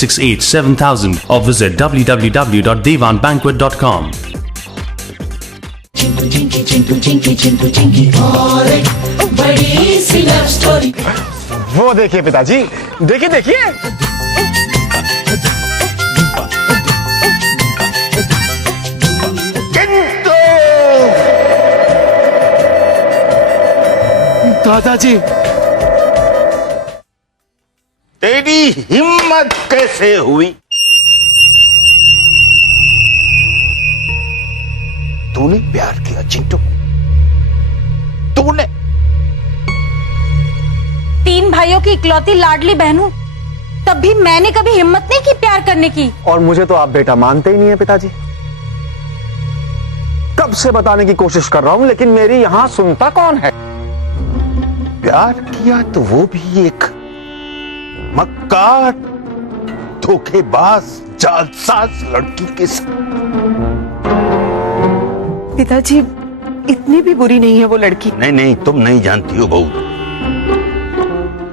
687000 or visit www.devanbanquet.com. और एक बड़ी सी लव स्टोरी। वो देखिए पिताजी, देखिए देखिए। दादाजी, तेरी हिम्मत कैसे हुई? तूने प्यार किया चिंटू? तूने? 3 भाइयों की इकलौती लाडली बहन हूँ, तब भी मैंने कभी हिम्मत नहीं की प्यार करने की। और मुझे तो आप बेटा मानते ही नहीं है पिताजी। कब से बताने की कोशिश कर रहा हूं, लेकिन मेरी यहां सुनता कौन है? प्यार किया तो वो भी एक मक्कार, धोखेबाज, जालसाज लड़की के साथ। पिताजी, इतनी भी बुरी नहीं है वो लड़की। नहीं नहीं, तुम नहीं जानती हो बहू,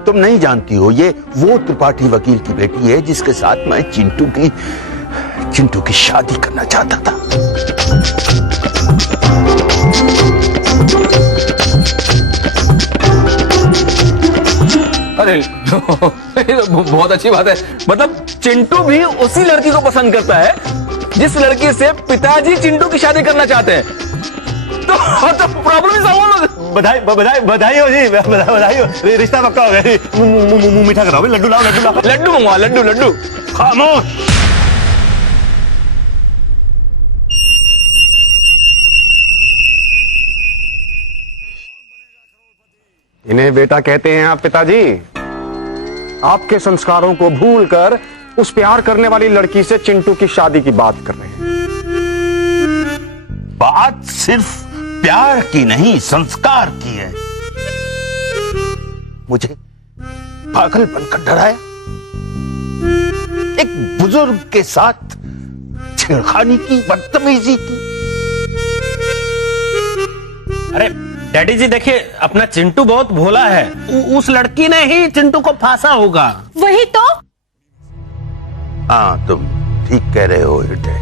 तुम नहीं जानती हो। ये वो त्रिपाठी वकील की बेटी है जिसके साथ मैं चिंटू की शादी करना चाहता था। अरे बहुत अच्छी बात है। मतलब चिंटू भी उसी लड़की को पसंद करता है जिस लड़की से पिताजी चिंटू की शादी करना चाहते हैं। तो प्रॉब्लम ही सॉल्व। बधाई बधाई बधाई हो जी, बधाई हो। रिश्ता पक्का हो गया। मुंह मीठा कराओ, लड्डू लाओ, लड्डू लाओ। लड्डू मंगवा, लड्डू। खामोश। इन्हें बेटा कहते हैं आप पिताजी। आपके संस्कारों को भूलकर उस प्यार करने वाली लड़की से चिंटू की शादी की बात कर रहे हैं। बात सिर्फ प्यार की नहीं, संस्कार की है। मुझे पागल बनकर डराया, एक बुजुर्ग के साथ छेड़खानी की, बदतमीजी की। अरे डैडी जी देखिए, अपना चिंटू बहुत भोला है। उस लड़की ने ही चिंटू को फांसा होगा। वही तो। हाँ, तुम ठीक कह रहे हो हृदय।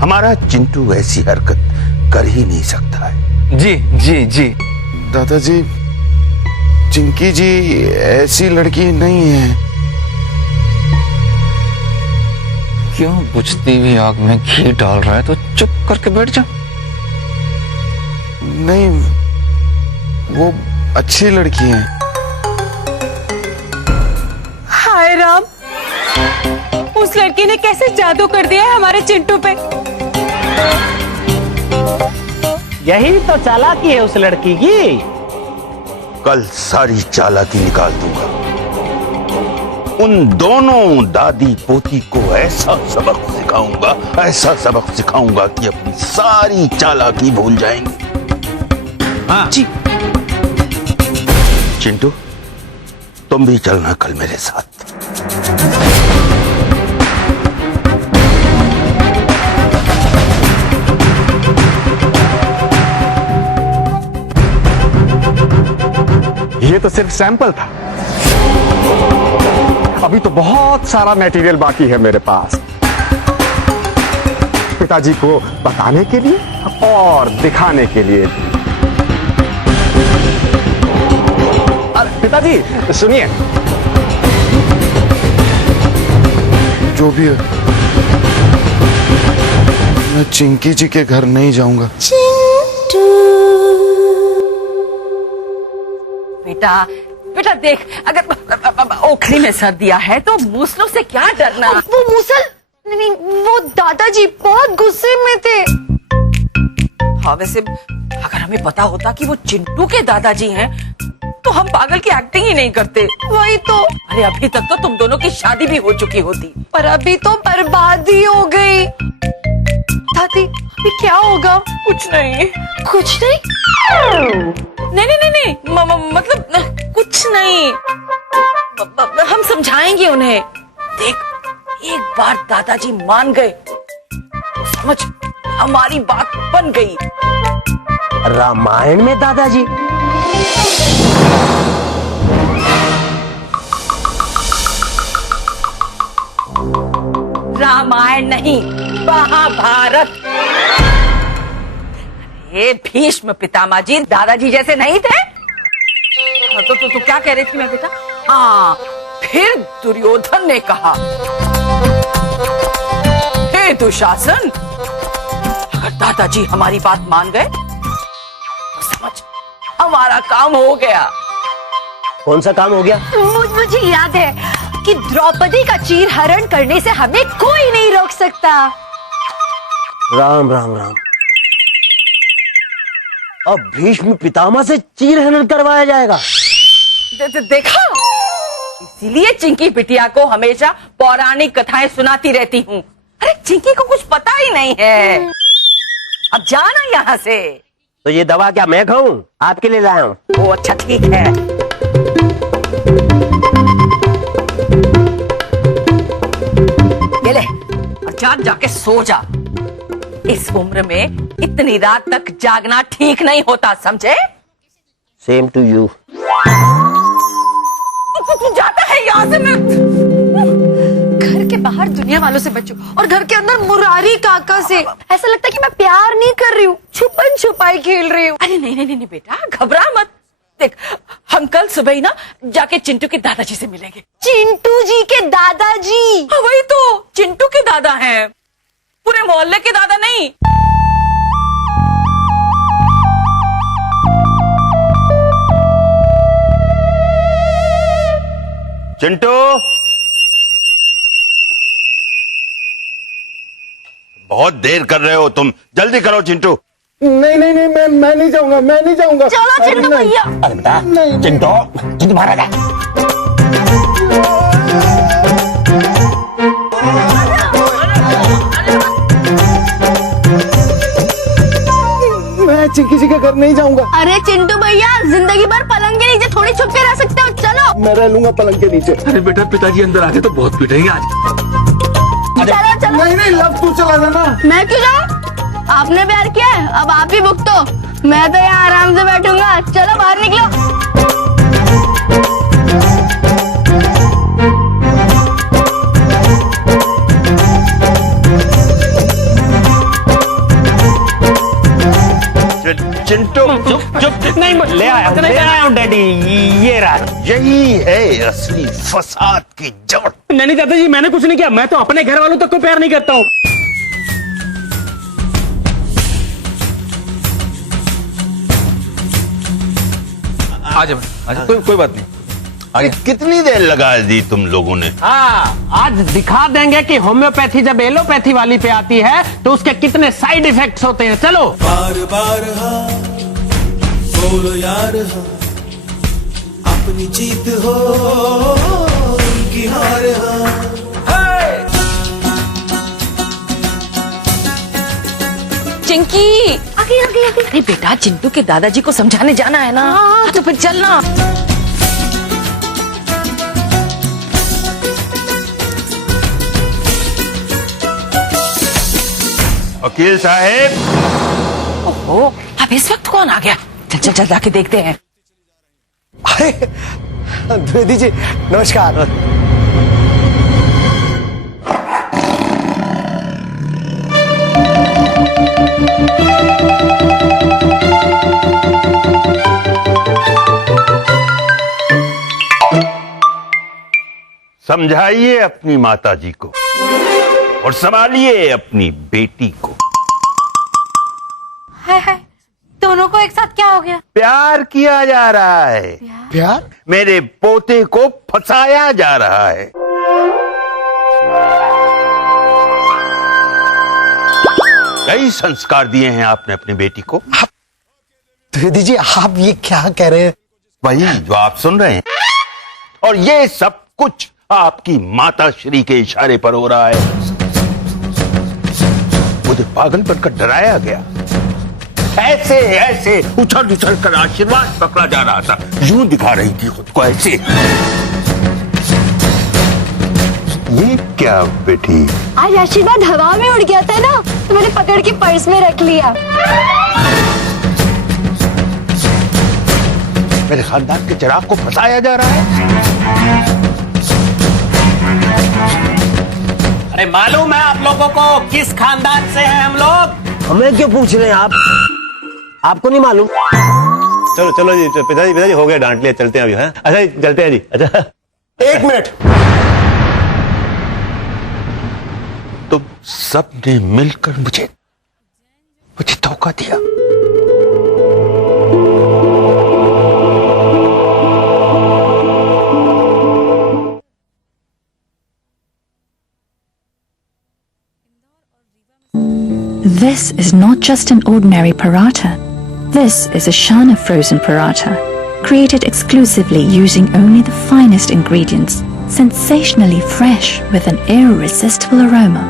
हमारा चिंटू ऐसी हरकत कर ही नहीं सकता है। जी। दादाजी, चिंकी जी ऐसी लड़की नहीं है। क्यों बुझती हुई आग में घी डाल रहा है? तो चुप करके बैठ जा। नहीं, वो अच्छी लड़की है। हाय राम, उस लड़की ने कैसे जादू कर दिया है हमारे चिंटू पे। यही तो चालाकी है उस लड़की की। कल सारी चालाकी निकाल दूंगा। उन दोनों दादी पोती को ऐसा सबक सिखाऊंगा कि अपनी सारी चालाकी भूल जाएंगे। हाँ जी। चिंटू, तुम भी चलना कल मेरे साथ। ये तो सिर्फ सैंपल था, अभी तो बहुत सारा मटेरियल बाकी है मेरे पास, पिताजी को बताने के लिए और दिखाने के लिए। पिताजी सुनिए। जो भी है, मैं चिंकी जी के घर नहीं जाऊंगा। बेटा देख, अगर ओखली में सर दिया है तो मूसलों से क्या डरना। वो मूसल नहीं, वो दादाजी बहुत गुस्से में थे। हाँ, वैसे अगर हमें पता होता कि वो चिंटू के दादाजी हैं तो हम पागल की एक्टिंग ही नहीं करते। वही तो। अरे अभी तक तो तुम दोनों की शादी भी हो चुकी होती। पर अभी तो बर्बादी हो गई। दादी, अभी क्या होगा? कुछ नहीं। कुछ नहीं? नहीं, मतलब कुछ नहीं। हम समझाएंगे उन्हें। देख, एक बार दादाजी मान गए तो समझ हमारी बात बन गई। रामायण में दादाजी? रामायण नहीं, महाभारत। ये भीष्म पितामह जी दादाजी जैसे नहीं थे? तो क्या कह रही थी मैं बेटा? हाँ, फिर दुर्योधन ने कहा, हे दुशासन, अगर दादाजी हमारी बात मान गए तो समझ हमारा काम हो गया। कौन सा काम हो गया? मुझे याद है कि द्रौपदी का चीर हरण करने से हमें कोई नहीं रोक सकता। राम राम राम। अब भीष्म पितामह से चीर हरण करवाया जाएगा। देखा, इसीलिए चिंकी बिटिया को हमेशा पौराणिक कथाएं सुनाती रहती हूँ। अरे चिंकी को कुछ पता ही नहीं है। अब जाना यहाँ से। तो ये दवा क्या मैं खाऊं? आपके लिए लाया हूँ। ओ अच्छा, ठीक है। ये ले, और जाके सो जा। इस उम्र में इतनी रात तक जागना ठीक नहीं होता, समझे? Same to you. तू जाता है यहाँ से। मैं घर के बाहर दुनिया वालों से बचो और घर के अंदर मुरारी काका से। ऐसा लगता है कि मैं प्यार नहीं कर रही हूँ, छुपन छुपाई खेल रही हूँ। अरे नहीं बेटा, घबरा मत। देख, हम कल सुबह ही ना जाके चिंटू के दादाजी से मिलेंगे। चिंटू जी के दादाजी? हाँ, वही तो, चिंटू के दादा हैं, पूरे मोहल्ले के दादा नहीं। चिंटू, बहुत देर कर रहे हो तुम, जल्दी करो चिंटू। नहीं नहीं नहीं, मैं नहीं जाऊंगा, मैं नहीं जाऊंगा। चलो चिंटू भैया। अरे बेटा, चिंटू महाराज। मैं चिंकी जी के घर नहीं जाऊंगा। अरे चिंटू भैया, जिंदगी भर पलंग के नीचे थोड़ी छुप के रह सकते हो, चलो। मैं रह लूंगा पलंग के नीचे। अरे बेटा, पिताजी अंदर आ गए तो बहुत पीटेंगे आज। चलो चलो। नहीं नहीं, लव तू चला जाना। मैं क्यों जाऊँ? आपने प्यार किया है, अब आप ही भुगतो। मैं तो यहाँ आराम से बैठूंगा। चलो बाहर निकलो। चिंटू चुप नहीं, ले आया हूँ डैडी, ये रहा। यही है असली फसाद की जड़। नहीं दादाजी, मैंने कुछ नहीं किया। मैं तो अपने घर वालों तक को प्यार नहीं करता हूँ। आजा कोई बात नहीं। अरे कितनी देर लगा दी तुम लोगों ने? हाँ, आज दिखा देंगे कि होम्योपैथी जब एलोपैथी वाली पे आती है तो उसके कितने साइड इफेक्ट्स होते हैं। चलो। बार बार हाँ बोलो यार, हाँ अपनी जीत हो उनकी हार। हाँ चिंकी, आगे। अरे बेटा, चिंटू के दादाजी को समझाने जाना है ना। हाँ, तो फिर चलना। वकील साहेब। ओहो, अब इस वक्त कौन आ गया? चल जाके देखते हैं। अरे द्विवेदी जी, नमस्कार। समझाइए अपनी माताजी को और संभालिए अपनी बेटी को। हाय, दोनों को एक साथ क्या हो गया? प्यार किया जा रहा है। प्यार? मेरे पोते को फंसाया जा रहा है। कई संस्कार दिए हैं आपने अपनी बेटी को। द्विवेदी जी, आप ये क्या कह रहे हैं? वही जो आप सुन रहे हैं, और ये सब कुछ आपकी माता श्री के इशारे पर हो रहा है। मुझे पागल बनकर डराया गया, ऐसे ऐसे उछल उछल कर आशीर्वाद पकड़ा जा रहा था, यूं दिखा रही थी खुद को ऐसे। ये क्या बेटी? आज आशीर्वाद हवा में उड़ गया था ना, तो मैंने पकड़ के पर्स में रख लिया। मेरे खानदान के चिराग को फंसाया जा रहा है। अरे मालूम है आप लोगों को किस खानदान से हैं हम लोग? हमें क्यों पूछ रहे हैं आप? आपको नहीं मालूम? चलो चलो जी, पिताजी हो गया, डांट लिया, चलते हैं अभी। हैं अच्छा जी, चलते हैं जी। अच्छा 1 मिनट। तुम सबने मिलकर मुझे धोखा दिया। This is not just an ordinary paratha. This is a Shana frozen paratha, created exclusively using only the finest ingredients, sensationally fresh with an irresistible aroma.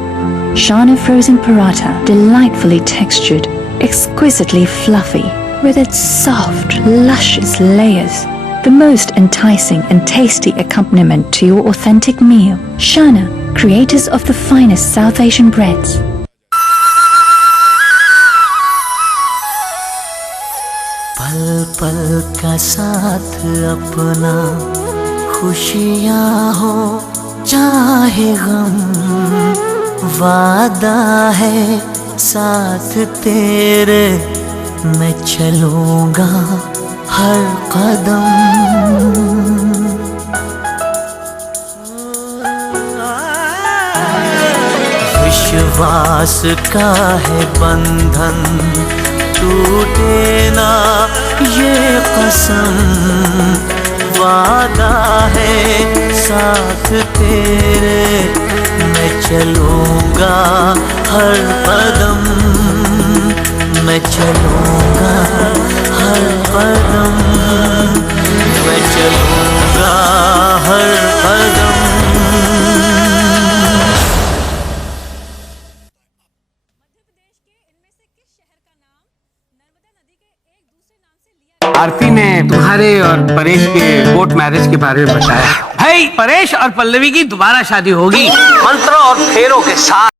Shana frozen paratha, delightfully textured, exquisitely fluffy, with its soft, luscious layers. The most enticing and tasty accompaniment to your authentic meal. Shana, creators of the finest South Asian breads. पल पल का साथ अपना, खुशियाँ हो चाहे गम, वादा है साथ तेरे, मैं चलूँगा हर कदम। विश्वास का है बंधन, टूटे ना ये कसम, वादा है साथ तेरे, मैं चलूँगा हर कदम, मैं चलूँगा हर कदम, मैं चलूँगा हर कदम। आरती ने तुम्हारे और परेश के कोर्ट मैरिज के बारे में बताया। भाई परेश और पल्लवी की दोबारा शादी होगी, मंत्रों और फेरों के साथ।